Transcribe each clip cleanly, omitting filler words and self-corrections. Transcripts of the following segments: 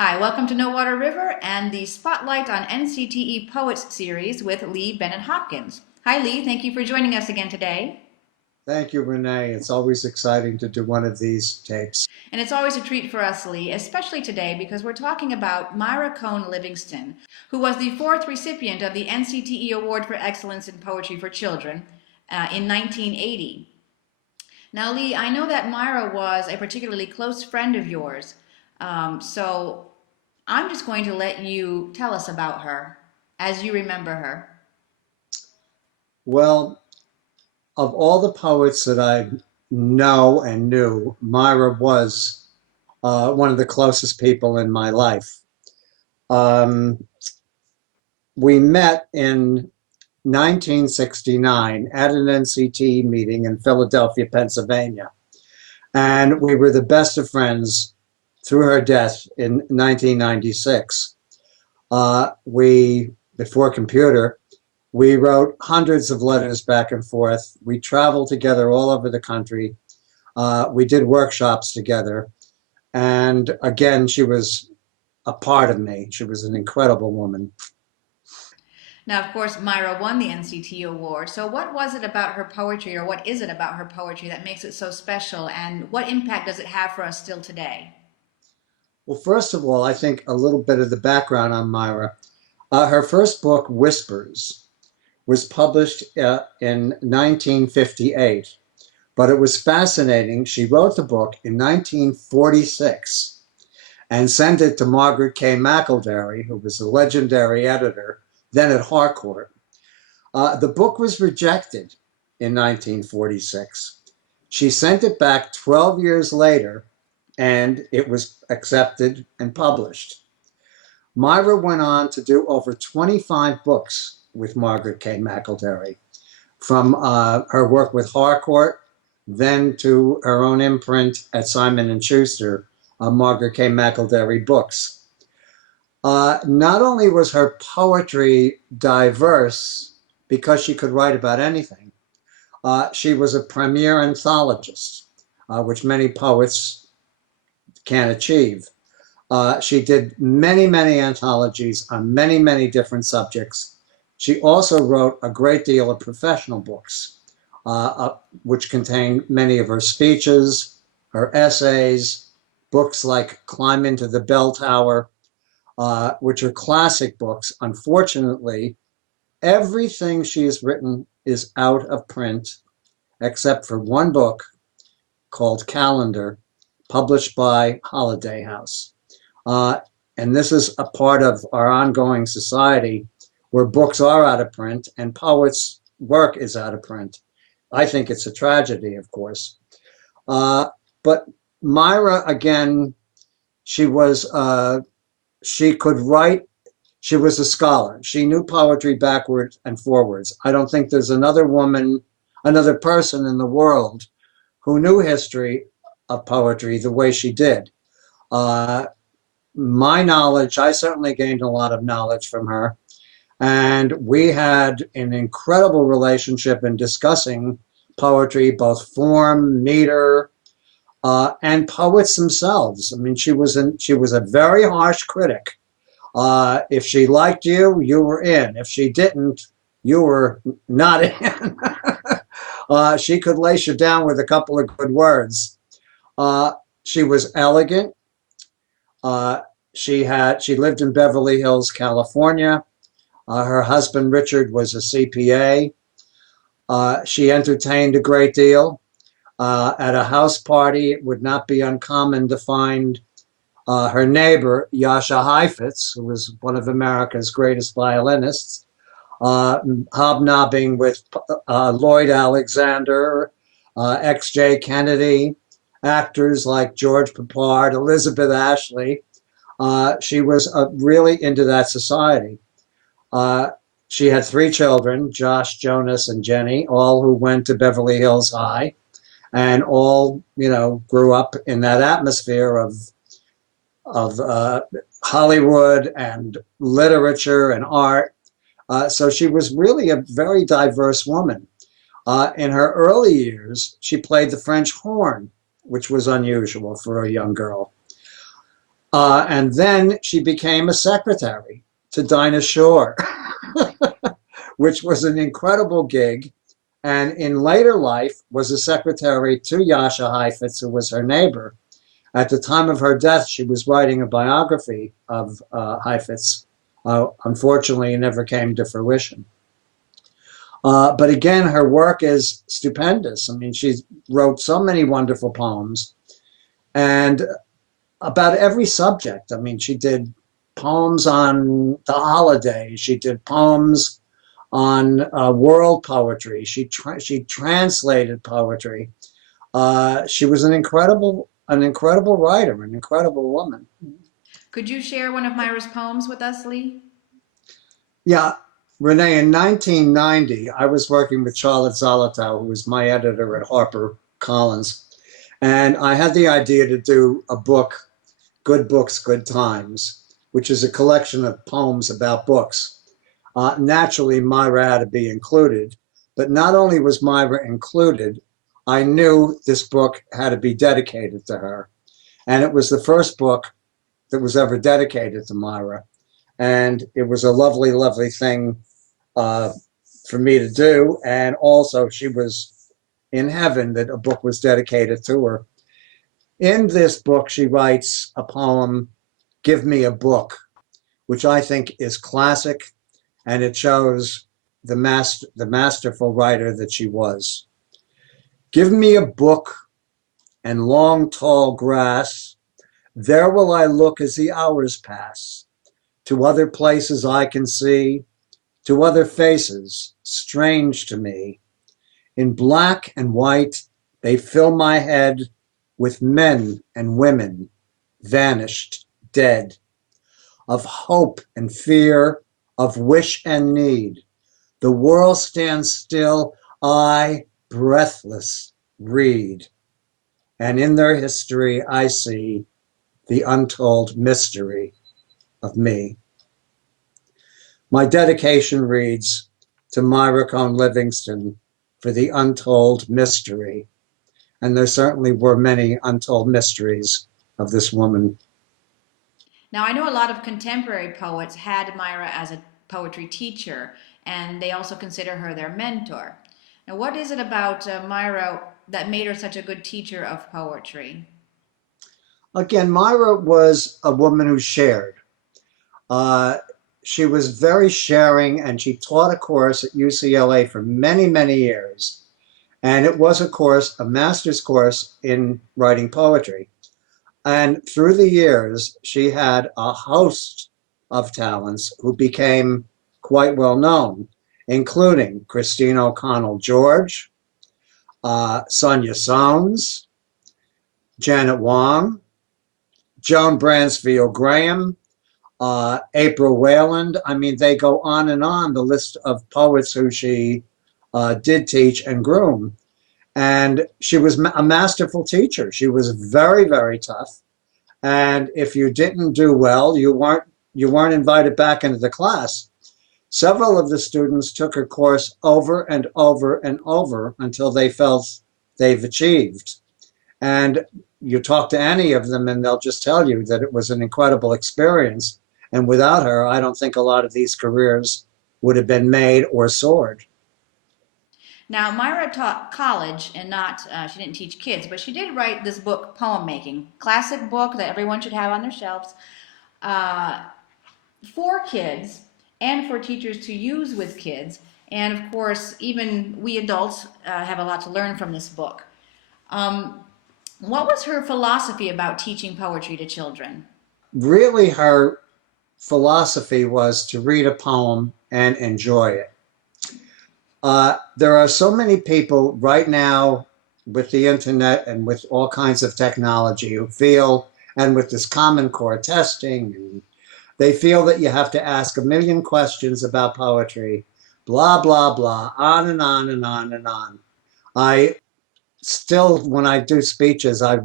Hi, welcome to No Water River and the Spotlight on NCTE Poets series with Lee Bennett Hopkins. Hi, Lee. Thank you for joining us again today. Thank you, Renee. It's always exciting to do one of these tapes. And it's always a treat for us, Lee, especially today because we're talking about Myra Cohn Livingston, who was the fourth recipient of the NCTE Award for Excellence in Poetry for Children in 1980. Now, Lee, I know that Myra was a particularly close friend of yours, so I'm just going to let you tell us about her as you remember her. Well, of all the poets that I know and knew, Myra was one of the closest people in my life. Um, we met in 1969 at an NCTE meeting in Philadelphia, Pennsylvania, and we were the best of friends through her death in 1996. Before computer, we wrote hundreds of letters back and forth. We traveled together all over the country. We did workshops together. And again, she was a part of me. She was an incredible woman. Now, of course, Myra won the NCT Award. So, what was it about her poetry, or what is it about her poetry that makes it so special, and what impact does it have for us still today? Well, first of all, I think a little bit of the background on Myra. Her first book, Whispers, was published in 1958, but it was fascinating. She wrote the book in 1946 and sent it to Margaret K. McElderry, who was a legendary editor then at Harcourt. The book was rejected in 1946. She sent it back 12 years later, and it was accepted and published. Myra went on to do over 25 books with Margaret K. McElderry, from her work with Harcourt, then to her own imprint at Simon & Schuster, Margaret K. McElderry Books. Not only was her poetry diverse because she could write about anything, she was a premier anthologist, which many poets can't achieve. She did many, many anthologies on many, many different subjects. She also wrote a great deal of professional books, which contain many of her speeches, her essays, books like Climb into the Bell Tower, which are classic books. Unfortunately, everything she has written is out of print, except for one book called Calendar, published by Holiday House. And this is a part of our ongoing society where books are out of print and poets' work is out of print. I think it's a tragedy, of course. But Myra, again, she could write. She was a scholar. She knew poetry backwards and forwards. I don't think there's another woman, another person in the world who knew history of poetry the way she did. My knowledge, I certainly gained a lot of knowledge from her. And we had an incredible relationship in discussing poetry, both form, meter, and poets themselves. I mean, she was a very harsh critic. If she liked you, you were in. If she didn't, you were not in. She could lace you down with a couple of good words. She was elegant. She lived in Beverly Hills, California. Her husband, Richard, was a CPA. She entertained a great deal. At a house party, it would not be uncommon to find her neighbor, Jascha Heifetz, who was one of America's greatest violinists, hobnobbing with Lloyd Alexander, X.J. Kennedy, actors like George Peppard, Elizabeth Ashley. She was really into that society. She had three children, Josh, Jonas, and Jenny, all who went to Beverly Hills High, and all, grew up in that atmosphere of Hollywood and literature and art. So she was really a very diverse woman. In her early years, she played the French horn, which was unusual for a young girl. And then she became a secretary to Dinah Shore, which was an incredible gig. And in later life was a secretary to Jascha Heifetz, who was her neighbor. At the time of her death, she was writing a biography of Heifetz. Unfortunately, it never came to fruition. But again, her work is stupendous. I mean, she wrote so many wonderful poems and about every subject. I mean, she did poems on the holidays. She did poems on world poetry. She translated poetry. She was an incredible writer, an incredible woman. Could you share one of Myra's poems with us, Lee? Yeah, Renee, in 1990, I was working with Charlotte Zolotow, who was my editor at HarperCollins, and I had the idea to do a book, Good Books, Good Times, which is a collection of poems about books. Naturally, Myra had to be included, but not only was Myra included, I knew this book had to be dedicated to her. And it was the first book that was ever dedicated to Myra. And it was a lovely, lovely thing for me to do. And also, she was in heaven that a book was dedicated to her. In this book, she writes a poem, Give Me a Book, which I think is classic, and it shows the masterful writer that she was. Give me a book and long, tall grass. There will I look as the hours pass. To other places I can see, to other faces strange to me. In black and white, they fill my head with men and women, vanished, dead, of hope and fear, of wish and need. The world stands still, I, breathless, read. And in their history, I see the untold mystery of me. My dedication reads to Myra Cohn Livingston for the untold mystery. And there certainly were many untold mysteries of this woman. Now, I know a lot of contemporary poets had Myra as a poetry teacher, and they also consider her their mentor. Now, what is it about Myra that made her such a good teacher of poetry? Again, Myra was a woman who shared. She was very sharing, and she taught a course at UCLA for many, many years. And it was a course, a master's course in writing poetry. And through the years, she had a host of talents who became quite well known, including Christine O'Connell George, Sonia Sones, Janet Wong, Joan Bransfield Graham, April Wayland. I mean, they go on and on, the list of poets who she did teach and groom. And she was a masterful teacher. She was very, very tough. And if you didn't do well, you weren't invited back into the class. Several of the students took her course over and over and over until they felt they've achieved. And you talk to any of them and they'll just tell you that it was an incredible experience. And without her, I don't think a lot of these careers would have been made or soared. Now, Myra taught college and not, she didn't teach kids, but she did write this book, Poem Making, classic book that everyone should have on their shelves, for kids and for teachers to use with kids. And of course, even we adults have a lot to learn from this book. What was her philosophy about teaching poetry to children? Really, her philosophy was to read a poem and enjoy it. There are so many people right now with the internet and with all kinds of technology who feel, and with this Common Core testing, and they feel that you have to ask a million questions about poetry, blah, blah, blah, on and on and on and on. I still, when I do speeches, I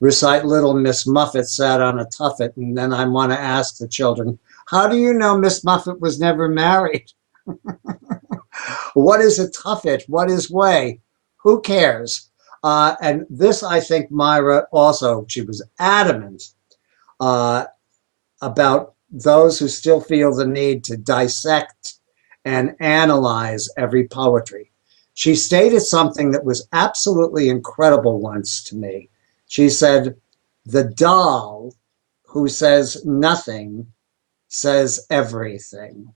recite Little Miss Muffet sat on a tuffet, and then I want to ask the children, how do you know Miss Muffet was never married? What is a tuffet? What is way? Who cares? And this, I think, Myra also, she was adamant uh, about those who still feel the need to dissect and analyze every poetry. She stated something that was absolutely incredible once to me. She said, "The doll who says nothing says everything."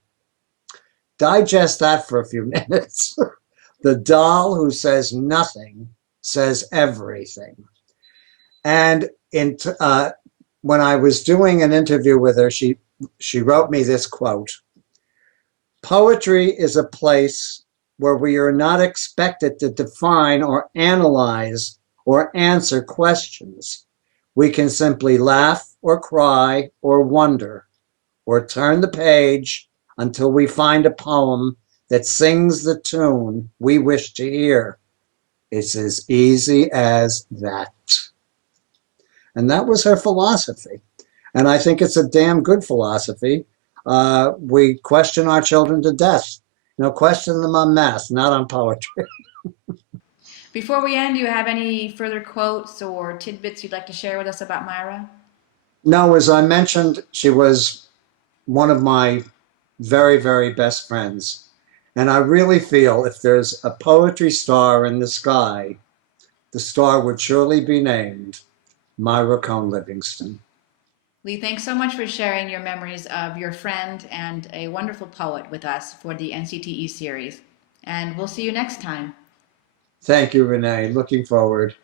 Digest that for a few minutes. The doll who says nothing says everything. And when I was doing an interview with her, she wrote me this quote: "Poetry is a place where we are not expected to define or analyze or answer questions. We can simply laugh or cry or wonder or turn the page until we find a poem that sings the tune we wish to hear. It's as easy as that." And that was her philosophy. And I think it's a damn good philosophy. We question our children to death. Question them on math, not on poetry. Before we end, do you have any further quotes or tidbits you'd like to share with us about Myra? No, as I mentioned, she was one of my very, very best friends. And I really feel if there's a poetry star in the sky, the star would surely be named Myra Cohn Livingston. Lee, thanks so much for sharing your memories of your friend and a wonderful poet with us for the NCTE series. And we'll see you next time. Thank you, Renee. Looking forward.